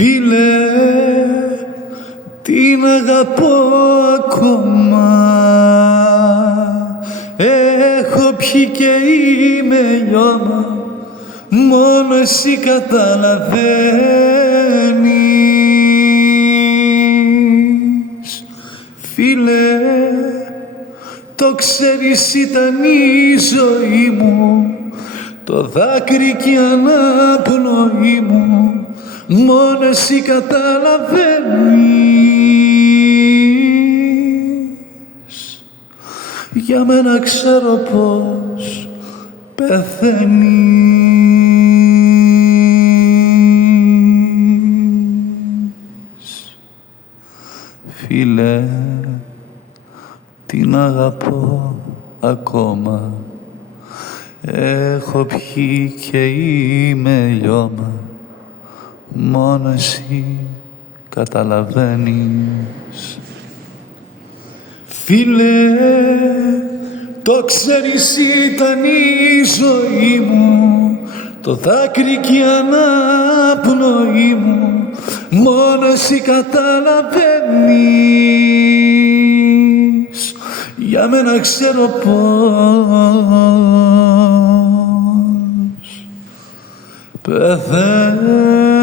Φίλε, την αγαπώ ακόμα. Έχω πιει και είμαι λιώμα, μόνο εσύ καταλαβαίνεις. Φίλε, το ξέρεις ήταν η ζωή μου, το δάκρυ και η αναπνοή μου, μόνο εσύ καταλαβαίνεις. Για μένα ξέρω πως πεθαίνεις. Φίλε, την αγαπώ ακόμα. Έχω πιει και είμαι λιώμα, μόνο εσύ καταλαβαίνεις. Φίλε, το ξέρεις ήταν η ζωή μου, το δάκρυ και η αναπνοή μου, μόνο εσύ καταλαβαίνεις. Για μένα ξέρω πως πεθαίνεις.